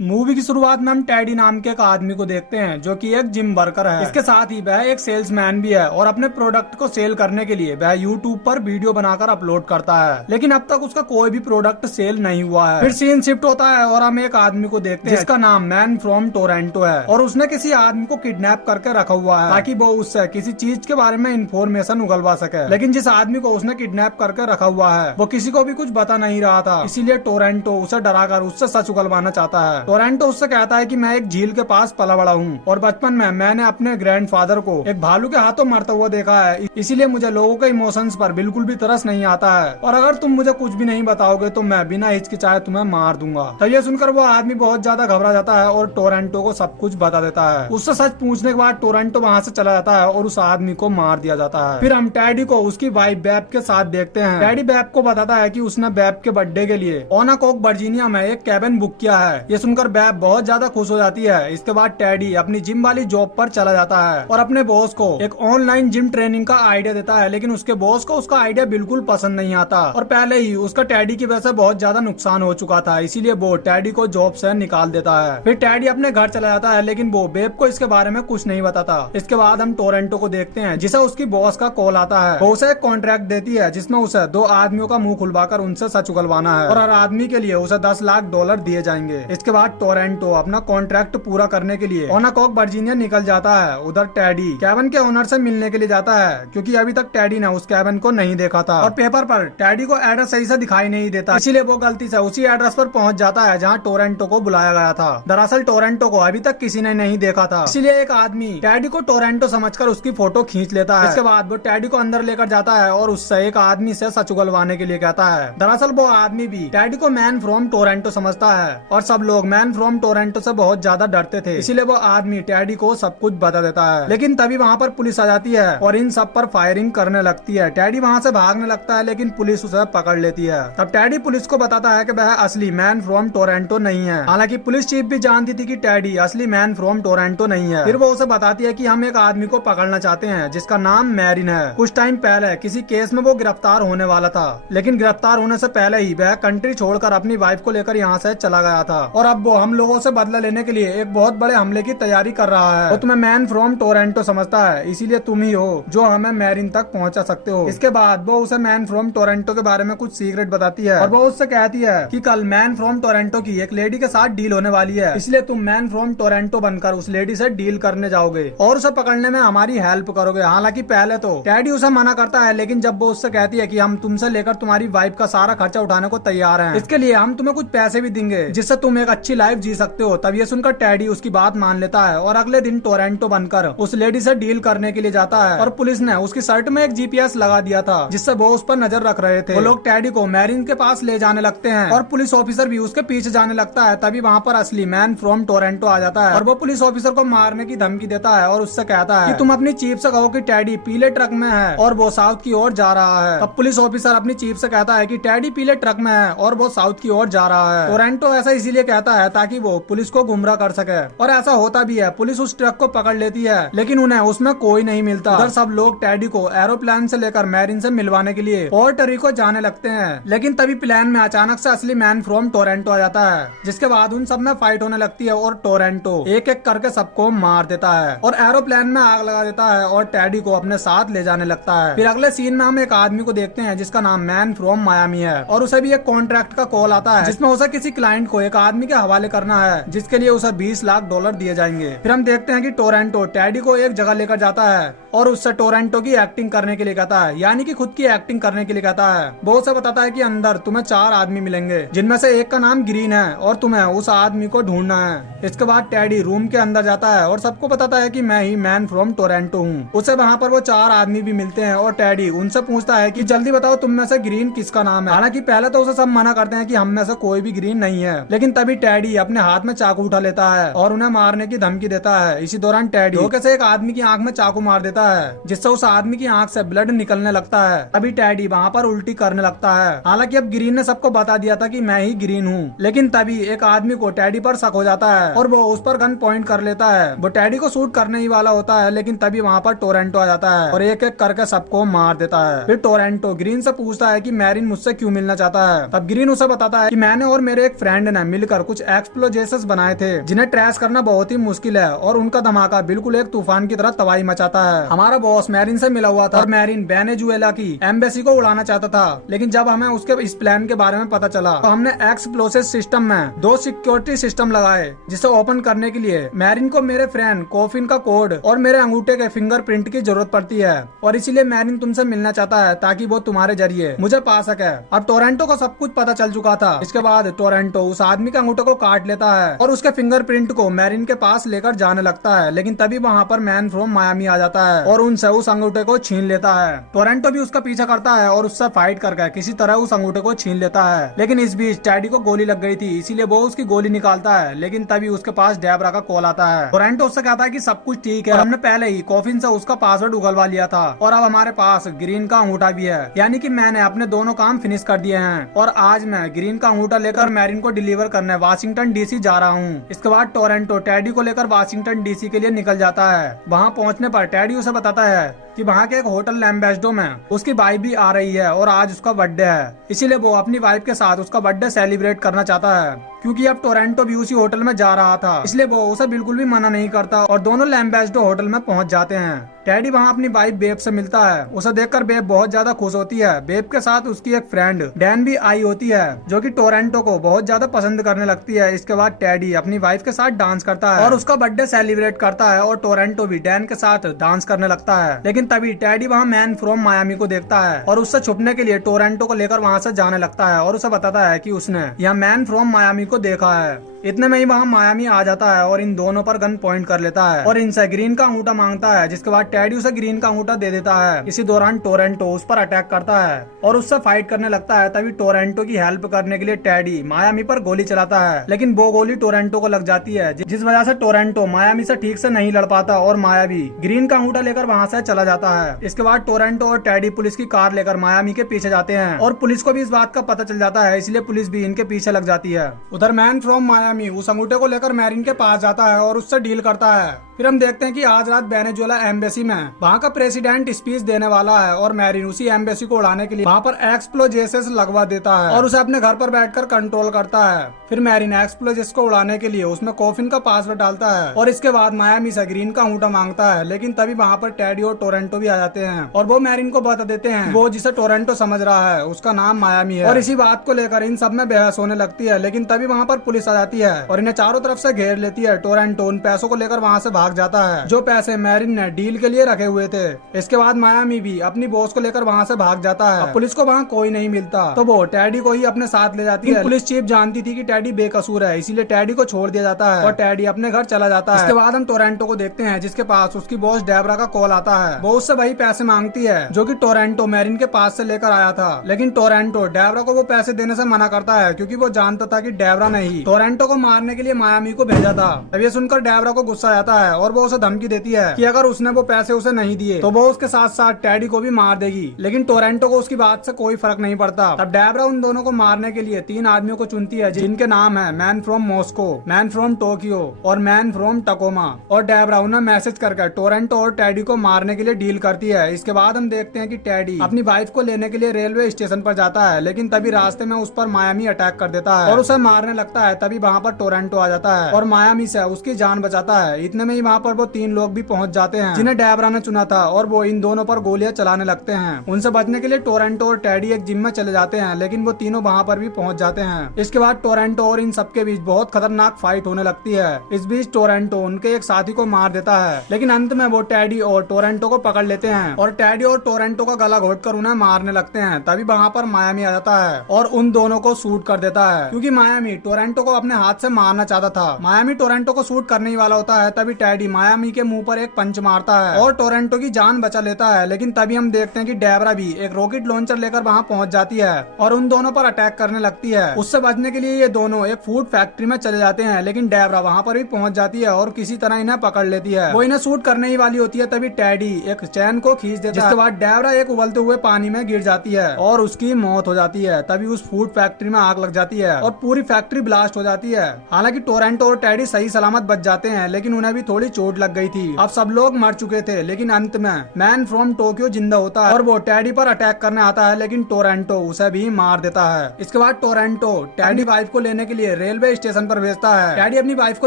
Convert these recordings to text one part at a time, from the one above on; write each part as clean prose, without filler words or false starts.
Movie की शुरुआत में हम टेडी नाम के एक आदमी को देखते हैं जो कि एक जिम वर्कर है। इसके साथ ही वह एक सेल्समैन भी है और अपने प्रोडक्ट को सेल करने के लिए वह यूट्यूब पर वीडियो बनाकर अपलोड करता है, लेकिन अब तक उसका कोई भी प्रोडक्ट सेल नहीं हुआ है। फिर सीन शिफ्ट होता है और हम एक आदमी को देखते हैं जिसका नाम मैन फ्रॉम टोरंटो है और उसने किसी आदमी को किडनैप करके रखा हुआ है ताकि वो उससे किसी चीज के बारे में इंफॉर्मेशन उगलवा सके। लेकिन जिस आदमी को उसने किडनैप करके रखा हुआ है वो किसी को भी कुछ बता नहीं रहा था, इसीलिए टोरंटो उसे डराकर उससे सच उगलवाना चाहता है। टोरंटो उससे कहता है कि मैं एक झील के पास पला बड़ा हूँ और बचपन में मैंने अपने ग्रैंडफादर को एक भालू के हाथों मरते हुए देखा है, इसीलिए मुझे लोगों के इमोशंस पर बिल्कुल भी तरस नहीं आता है और अगर तुम मुझे कुछ भी नहीं बताओगे तो मैं बिना हिचकिचाए तुम्हें मार दूंगा। तो ये सुनकर वो आदमी बहुत ज्यादा घबरा जाता है और टोरंटो को सब कुछ बता देता है। उससे सच पूछने के बाद टोरंटो वहाँ से चला जाता है और उस आदमी को मार दिया जाता है। फिर हम टैडी को उसकी वाइफ बैब के साथ देखते हैं। टैडी बैब को बताता है कि उसने बैब के बर्थडे के लिए ओनाकॉक वर्जीनिया में एक कैबिन बुक किया है। ये सुनकर बैब बहुत ज्यादा खुश हो जाती है। इसके बाद टैडी अपनी जिम वाली जॉब पर चला जाता है और अपने बॉस को एक ऑनलाइन जिम ट्रेनिंग का आइडिया देता है, लेकिन उसके बॉस को उसका आइडिया बिल्कुल पसंद नहीं आता और पहले ही उसका टैडी की वजह से बहुत ज्यादा नुकसान हो चुका था, इसीलिए वो टैडी को जॉब से निकाल देता है। फिर टैडी अपने घर चला जाता है, लेकिन वो बेब को इसके बारे में कुछ नहीं बताता। इसके बाद हम टोरंटो को देखते हैं जिसे उसकी बॉस का कॉल आता है। वो उसे एक कॉन्ट्रैक्ट देती है जिसमें उसे 2 आदमियों का मुंह खुलवाकर उनसे सच उगलवाना है और हर आदमी के लिए उसे $10 लाख दिए जाएंगे। इसके बाद टोरंटो अपना कॉन्ट्रैक्ट पूरा करने के लिए ओनाकॉक वर्जीनिया निकल जाता है। उधर टैडी कैबिन के ओनर से मिलने के लिए जाता है क्योंकि अभी तक टैडी ने उस कैबिन को नहीं देखा था और पेपर पर टैडी को एड्रेस सही से दिखाई नहीं देता, इसीलिए वो गलती से उसी एड्रेस पर पहुंच जाता है जहां टोरंटो को बुलाया गया था। दरअसल टोरंटो को अभी तक किसी ने नहीं देखा था, इसीलिए एक आदमी टैडी को टोरंटो समझकर उसकी फोटो खींच लेता है। इसके बाद वो टैडी को अंदर लेकर जाता है और उससे एक आदमी से सच उगलवाने के लिए कहता है। दरअसल वो आदमी भी टैडी को मैन फ्रॉम टोरंटो समझता है और सब लोग मैन फ्रॉम टोरंटो से बहुत ज्यादा डरते थे, इसीलिए वो आदमी टैडी को सब कुछ बता देता है। लेकिन तभी वहाँ पर पुलिस आ जाती है और इन सब पर फायरिंग करने लगती है। टैडी वहाँ से भागने लगता है लेकिन पुलिस उसे पकड़ लेती है। तब टैडी पुलिस को बताता है कि वह असली मैन फ्रॉम टोरंटो नहीं है। हालांकि पुलिस चीफ भी जानती थी कि टैडी असली मैन फ्रॉम टोरंटो नहीं है। फिर वो उसे बताती है कि हम एक आदमी को पकड़ना चाहते हैं जिसका नाम मैरिन है। कुछ टाइम पहले किसी केस में वो गिरफ्तार होने वाला था, लेकिन गिरफ्तार होने से पहले ही वह कंट्री छोड़कर अपनी वाइफ को लेकर यहाँ से चला गया था और अब वो हम लोगों से बदला लेने के लिए एक बहुत बड़े हमले की तैयारी कर रहा है। वो तुम्हें मैन फ्रॉम टोरंटो समझता है, इसीलिए तुम ही हो जो हमें मैरिन तक पहुंचा सकते हो। इसके बाद वो उसे मैन फ्रॉम टोरंटो के बारे में कुछ सीक्रेट बताती है और वो उससे कहती है कि कल मैन फ्रॉम टोरंटो की एक लेडी के साथ डील होने वाली है, इसलिए तुम मैन फ्रॉम टोरंटो बनकर उस लेडी से डील करने जाओगे और उसे पकड़ने में हमारी हेल्प करोगे। हालांकि पहले तो टैडी उसे मना करता है, लेकिन जब वो उससे कहती है कि हम तुमसे लेकर तुम्हारी वाइफ का सारा खर्चा उठाने को तैयार हैं, इसके लिए हम तुम्हें कुछ पैसे भी देंगे जिससे तुम एक अच्छी लाइफ जी सकते हो, तब ये सुनकर टैडी उसकी बात मान लेता है और अगले दिन टोरंटो बनकर उस लेडी से डील करने के लिए जाता है। और पुलिस ने उसकी शर्ट में एक GPS लगा दिया था जिससे वो उस पर नजर रख रहे थे। वो लोग टैडी को मैरिन के पास ले जाने लगते हैं और पुलिस ऑफिसर भी उसके पीछे जाने लगता है। तभी वहाँ पर असली मैन फ्रॉम टोरंटो आ जाता है और वो पुलिस ऑफिसर को मारने की धमकी देता है और उससे कहता है कि तुम अपनी चीफ से कहो कि टैडी पीले ट्रक में है और वो साउथ की ओर जा रहा है। तब पुलिस ऑफिसर अपनी चीफ से कहता है कि टैडी पीले ट्रक में है और वो साउथ की ओर जा रहा है। टोरंटो ऐसा इसीलिए कहता है ताकि वो पुलिस को गुमराह कर सके और ऐसा होता भी है। पुलिस उस ट्रक को पकड़ लेती है लेकिन उन्हें उसमें कोई नहीं मिलता। उधर सब लोग टैडी को एरोप्लेन से लेकर मैरिन से मिलवाने के लिए पोर्टो रिको जाने लगते हैं, लेकिन तभी प्लेन में अचानक से असली मैन फ्रॉम टोरंटो आ जाता है, जिसके बाद उन सब में फाइट होने लगती है और टोरंटो एक एक करके सबको मार देता है और एरोप्लेन में आग लगा देता है और टैडी को अपने साथ ले जाने लगता है। फिर अगले सीन में हम एक आदमी को देखते हैं जिसका नाम मैन फ्रॉम मायामी है और उसे भी एक कॉन्ट्रैक्ट का कॉल आता है जिसमें उसे किसी क्लाइंट को एक आदमी के हवाले करना है जिसके लिए उसे $20 लाख दिए जाएंगे। फिर हम देखते हैं कि टोरंटो टैडी को एक जगह लेकर जाता है और उससे टोरंटो की एक्टिंग करने के लिए कहता है, यानी कि खुद की एक्टिंग करने के लिए कहता है। वो उसे बताता है कि अंदर तुम्हें 4 आदमी मिलेंगे जिनमें से एक का नाम ग्रीन है और तुम्हें उस आदमी को ढूंढना है। इसके बाद टैडी रूम के अंदर जाता है और सबको बताता है कि मैं ही मैन फ्रॉम टोरंटो हूँ। उसे वहाँ पर वो 4 आदमी भी मिलते हैं और टैडी उनसे पूछता है कि जल्दी बताओ तुम में से ग्रीन किसका नाम है। हालांकि पहले तो उसे सब मना करते हैं कि हम में से कोई भी ग्रीन नहीं है, लेकिन तभी टैडी अपने हाथ में चाकू उठा लेता है और उन्हें मारने की धमकी देता है। इसी दौरान टैडी धोखे से एक आदमी की आंख में चाकू मार देता देता है, जिससे उस आदमी की आंख से ब्लड निकलने लगता है। अभी टैडी वहाँ पर उल्टी करने लगता है। हालांकि अब ग्रीन ने सबको बता दिया था कि मैं ही ग्रीन हूँ, लेकिन तभी एक आदमी को टैडी पर शक हो जाता है और वो उस पर गन पॉइंट कर लेता है। वो टैडी को शूट करने ही वाला होता है, लेकिन तभी वहाँ पर टोरेंटो आ जाता है और एक एक करके सबको मार देता है। फिर टोरेंटो ग्रीन से पूछता है कि मैरिन मुझसे क्यों मिलना चाहता है। तब ग्रीन उसे बताता है कि मैंने और मेरे एक फ्रेंड ने मिलकर कुछ एक्सप्लोजेशंस बनाए थे, जिन्हें ट्रेस करना बहुत ही मुश्किल है और उनका धमाका बिल्कुल एक तूफान की तरह तबाही मचाता है। हमारा बॉस मैरिन से मिला हुआ था और मैरिन वेनेजुएला की एम्बेसी को उड़ाना चाहता था, लेकिन जब हमें उसके इस प्लान के बारे में पता चला तो हमने एक्सप्लोसिव सिस्टम में 2 सिक्योरिटी सिस्टम लगाए, जिसे ओपन करने के लिए मैरिन को मेरे फ्रेंड कोफिन का कोड और मेरे अंगूठे के फिंगरप्रिंट की जरूरत पड़ती है, और इसीलिए मैरिन तुमसे मिलना चाहता है ताकि वो तुम्हारे जरिए मुझे पा सके। अब टोरेंटो को सब कुछ पता चल चुका था। इसके बाद टोरेंटो उस आदमी के अंगूठे को काट लेता है और उसके फिंगरप्रिंट को मैरिन के पास लेकर जाने लगता है, लेकिन तभी वहाँ पर मैन फ्रॉम मायामी आ जाता है और उनसे उस अंगूठे को छीन लेता है। टोरेंटो भी उसका पीछा करता है और उससे फाइट करके किसी तरह उस अंगूठे को छीन लेता है, लेकिन इस बीच टैडी को गोली लग गई थी, इसीलिए वो उसकी गोली निकालता है, लेकिन तभी उसके पास डेब्रा का कॉल आता है। टोरेंटो उससे कहता है कि सब कुछ ठीक है, हमने पहले ही कॉफिन से उसका पासवर्ड उगलवा लिया था और अब हमारे पास ग्रीन का अंगूठा भी है, यानी कि मैंने अपने दोनों काम फिनिश कर दिए हैं और आज मैं ग्रीन का अंगूठा लेकर मैरिन को डिलीवर करने वाशिंगटन डीसी जा रहा हूँ। इसके बाद टोरेंटो टैडी को लेकर वाशिंगटन डीसी के लिए निकल जाता है। वहाँ पहुँचने पर टैडी उसे बताता है कि वहाँ के एक होटल लैम्बेस्डो में उसकी वाइफ भी आ रही है और आज उसका बर्थडे है, इसीलिए वो अपनी वाइफ के साथ उसका बर्थडे सेलिब्रेट करना चाहता है। क्योंकि अब टोरेंटो भी उसी होटल में जा रहा था, इसलिए वो उसे बिल्कुल भी मना नहीं करता और दोनों लैम्बेस्डो होटल में पहुंच जाते हैं। टैडी वहाँ अपनी वाइफ बेब से मिलता है। उसे देखकर बेब बहुत ज्यादा खुश होती है। बेब के साथ उसकी एक फ्रेंड डैन भी आई होती है, जो कि टोरेंटो को बहुत ज्यादा पसंद करने लगती है। इसके बाद टैडी अपनी वाइफ के साथ डांस करता है और उसका बर्थडे सेलिब्रेट करता है और टोरेंटो भी डैन के साथ डांस करने लगता है। लेकिन तभी टैडी वहाँ मैन फ्रॉम मायामी को देखता है और उससे छुपने के लिए टोरेंटो को लेकर वहाँ से जाने लगता है और उसे बताता है कि उसने यहाँ मैन फ्रॉम मायामी को देखा है। इतने में ही वहाँ मायामी आ जाता है और इन दोनों पर गन पॉइंट कर लेता है और इनसे ग्रीन का अंगूठा मांगता है, जिसके बाद टैडी उसे ग्रीन का अंगूठा दे देता है। इसी दौरान टोरेंटो उस पर अटैक करता है और उससे फाइट करने लगता है। तभी टोरेंटो की हेल्प करने के लिए टैडी मायामी पर गोली चलाता है, लेकिन वो गोली टोरेंटो को लग जाती है, जिस वजह से टोरेंटो मायामी से ठीक से नहीं लड़ पाता और मायावी ग्रीन का अंगूठा लेकर वहाँ से चला जाता है। इसके बाद टोरेंटो और टैडी पुलिस की कार लेकर मायामी के पीछे जाते हैं और पुलिस को भी इस बात का पता चल जाता है, इसलिए पुलिस भी इनके पीछे लग जाती है। उधर मैन फ्रॉम मायामी उस अंगूठे को लेकर मैरिन के पास जाता है और उससे डील करता है। फिर हम देखते हैं कि आज रात वेनेजुएला एम्बेसी में वहाँ का प्रेसिडेंट स्पीच देने वाला है और मैरिन उसी एम्बेसी को उड़ाने के लिए वहाँ पर एक्सप्लोजेशंस लगवा देता है और उसे अपने घर पर बैठकर कंट्रोल करता है। फिर मैरिन एक्सप्लोजेस को उड़ाने के लिए उसमें कॉफिन का पासवर्ड डालता है और इसके बाद मायामी से ग्रीन का अंगूठा मांगता है, लेकिन तभी वहाँ पर टैडी और टोरेंटो भी आ जाते हैं और वो मैरिन को बता देते हैं वो जिसे टोरेंटो समझ रहा है उसका नाम मायामी है। और इसी बात को लेकर इन सब में बहस होने लगती है, लेकिन तभी वहाँ पर पुलिस आ जाती है और इन्हें चारों तरफ से घेर लेती है। टोरेंटो उन पैसों को लेकर वहाँ से भाग जाता है जो पैसे मैरिन ने डील के लिए रखे हुए थे। इसके बाद मायामी भी अपनी बॉस को लेकर वहाँ से भाग जाता है। पुलिस को वहाँ कोई नहीं मिलता तो वो टैडी को ही अपने साथ ले जाती है। पुलिस चीफ जानती थी कि टैडी बेकसूर है, इसीलिए टैडी को छोड़ दिया जाता है और टैडी अपने घर चला जाता है। इसके बाद हम टोरेंटो को देखते हैं, जिसके पास उसकी बॉस डेब्रा का कॉल आता है। वो उससे वही पैसे मांगती है जो कि टोरेंटो मैरिन के पास से लेकर आया था, लेकिन टोरेंटो डेब्रा को वो पैसे देने से मना करता है क्योंकि वो जानता था कि डेब्रा ने ही टोरेंटो को मारने के लिए मायामी को भेजा था। अब ये सुनकर डेब्रा को गुस्सा आता है और वो उसे धमकी देती है कि अगर उसने वो पैसे उसे नहीं दिए तो वो उसके साथ साथ टैडी को भी मार देगी, लेकिन टोरेंटो को उसकी बात से कोई फर्क नहीं पड़ता। तब डेब्रा उन दोनों को मारने के लिए 3 आदमियों को चुनती है, जिनके नाम है man from Moscow, man from Tokyo और मैन फ्रॉम टकोमा। और डेब्रा उन्हें मैसेज करके टोरेंटो और टैडी को मारने के लिए डील करती है। इसके बाद हम देखते हैं कि टैडी अपनी वाइफ को लेने के लिए रेलवे स्टेशन पर जाता है, लेकिन तभी रास्ते में उस पर मायामी अटैक कर देता है और उसे मारने लगता है। तभी वहाँ पर टोरेंटो आ जाता है और मायामी से उसकी जान बचाता है। इतने में ही वहाँ पर वो 3 लोग भी पहुंच जाते हैं जिन्हें डेब्रा ने चुना था और वो इन दोनों पर गोलियां चलाने लगते हैं। उनसे बचने के लिए टोरेंटो और टैडी एक जिम में चले जाते हैं, लेकिन वो तीनों वहाँ पर भी पहुंच जाते हैं। इसके बाद टोरेंटो और इन सबके बीच बहुत खतरनाक फाइट होने लगती है। इस बीच टोरेंटो उनके एक साथी को मार देता है, लेकिन अंत में वो टैडी और टोरेंटो को पकड़ लेते हैं और टैडी और टोरेंटो का गला घोटकर उन्हें मारने लगते हैं। तभी वहाँ पर मायामी आ जाता है और उन दोनों को शूट कर देता है, क्योंकि मायामी टोरेंटो को अपने हाथ से मारना चाहता था। मायामी टोरेंटो को शूट करने ही वाला होता है, तभी टैडी मायामी के मुंह पर एक पंच मारता है और टोरेंटो की जान बचा लेता है। लेकिन तभी हम देखते हैं कि डेबरा भी एक रॉकेट लॉन्चर लेकर वहाँ पहुँच जाती है और उन दोनों पर अटैक करने लगती है। उससे बचने के लिए ये दोनों एक फूड फैक्ट्री में चले जाते हैं, लेकिन डेबरा वहाँ पर भी पहुँच जाती है और किसी तरह इन्हें पकड़ लेती है। वो इन्हें शूट करने ही वाली होती है, तभी टैडी एक चैन को खींच देता है, जिसके बाद डेबरा एक उबलते हुए पानी में गिर जाती है और उसकी मौत हो जाती है। तभी उस फूड फैक्ट्री में आग लग जाती है और पूरी फैक्ट्री ब्लास्ट हो जाती है। हालांकि टोरेंटो और टैडी सही सलामत बच जाते हैं, लेकिन उन्हें भी थोड़ी चोट लग गई थी। अब सब लोग मर चुके थे, लेकिन अंत में मैन फ्रॉम टोक्यो जिंदा होता है और वो टैडी पर अटैक करने आता है, लेकिन टोरेंटो उसे भी मार देता है। इसके बाद टोरेंटो टैडी वाइफ को लेने के लिए रेलवे स्टेशन पर भेजता है। टैडी अपनी वाइफ को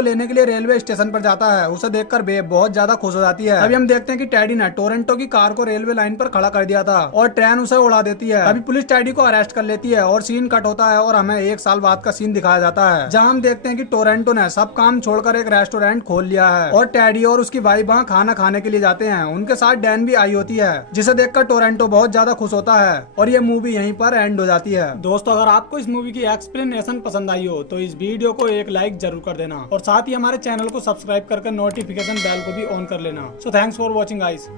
लेने के लिए रेलवे स्टेशन पर जाता है। उसे देखकर बेब बहुत ज्यादा खुश हो जाती है। अभी हम देखते हैं कि टैडी ने टोरेंटो की कार को रेलवे लाइन पर खड़ा कर दिया था और ट्रेन उसे उड़ा देती है। अभी पुलिस टैडी को अरेस्ट कर लेती है और सीन कट होता है और हमें 1 साल बाद का सीन दिखाया जाता है, जहाँ हम देखते हैं कि टोरेंटो ने सब काम छोड़कर एक रेस्टोरेंट खोल लिया है और टैडी और उसकी वाइफ वहाँ खाना खाने के लिए जाते हैं। उनके साथ डैन भी आई होती है, जिसे देखकर टोरेंटो बहुत ज्यादा खुश होता है और ये मूवी यहीं पर एंड हो जाती है। दोस्तों, अगर आपको इस मूवी की एक्सप्लेनेशन पसंद आई हो तो इस वीडियो को एक लाइक जरूर कर देना और साथ ही हमारे चैनल को सब्सक्राइब करके नोटिफिकेशन बेल को भी ऑन कर लेना। So thanks for watching guys.